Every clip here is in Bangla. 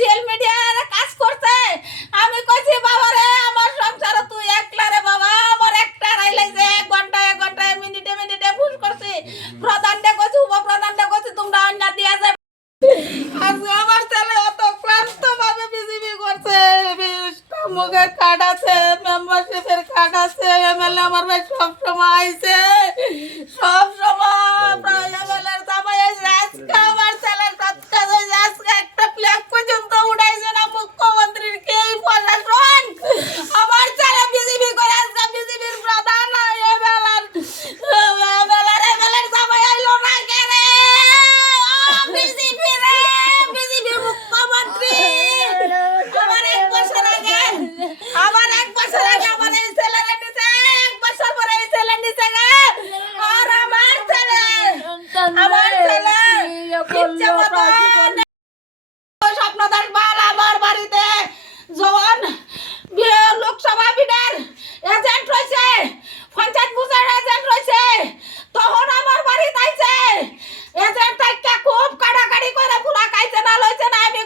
সোশ্যাল মিডিয়ায় কাজ করছে। আমি কইছি, বাবা রে, আমার সংসার তুই একলা রে বাবা, আমার একটা রাই লাগছে, এক ঘন্টায় এক ঘন্টায়, মিনিটে মিনিটে ফুস করছি। প্রধানটা কইছি, উপপ্রধানটা কইছি, তোমরা অন্য দিয়া যাবে আজকে আমার ছেলে অত ক্লান্ত ভাবে বিজিবি করছে মুখের কার্ড আছে মেম্বারশিপের কার্ড আছে এমএলএ আমার ভাই সব সময় আইছে। সব সময় প্রবলেম সময় আইছে। আজকে আমার ছেলের সৎকাজ হয়েছে, আজকে একটা প্লেগ পর্যন্ত আমার বাড়িতে। জওয়ান লোকসভা বিডের এজেন্ট রয়েছে পঞ্চায়েত বুঝের এজেন্ট রয়েছে তখন আমার বাড়িতে আইছে এজেন্ট থাকতে খুব কাড়াকাড়ি করে পুরা খাইছে না লইছে না আমি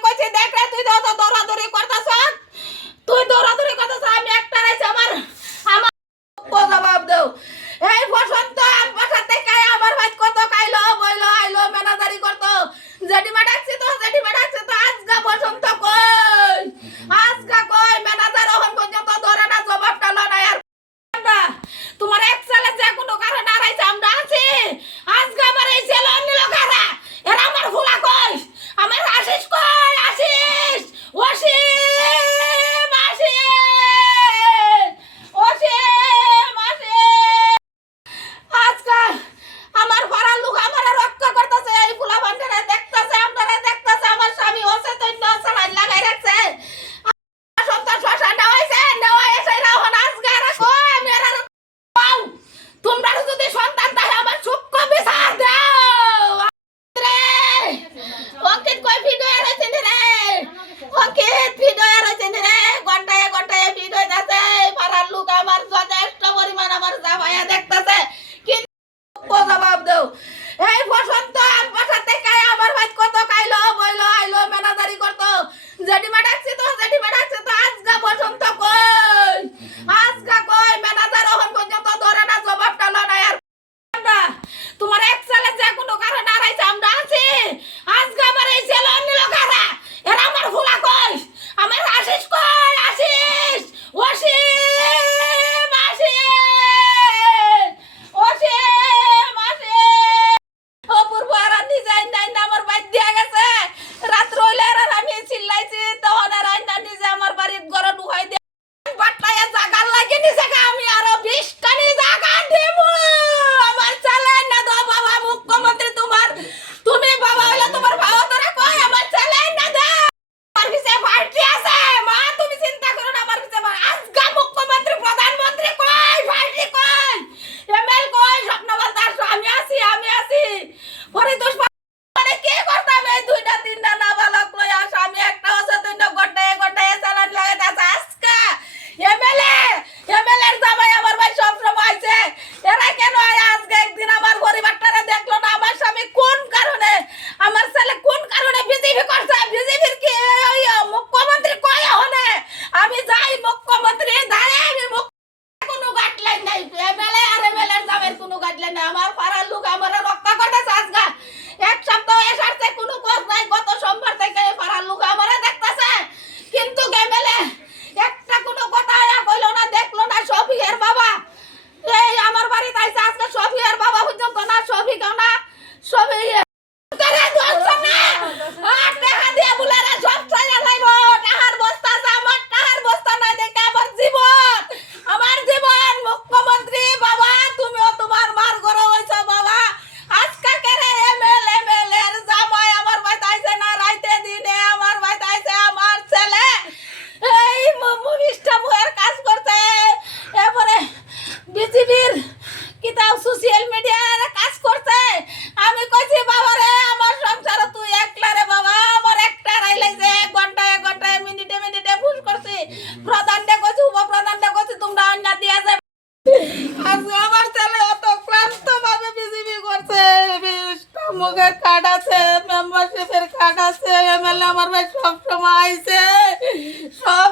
গাইডলাইন আর গত সোমবার থেকে পাড়ার লোক আমারা দেখতেছে। কিন্তু এমএলএ একটা কোনো কথা কইলো না, দেখল না শফিকের বাবা। এই আমার বাড়িতে আইসে আজকে শফিকের বাবা পর্যন্ত না শফিক না সবই কার্ড আছে মেম্বারশিপের কার্ড আছে এমএলএ আমার ভাই সব সময় সব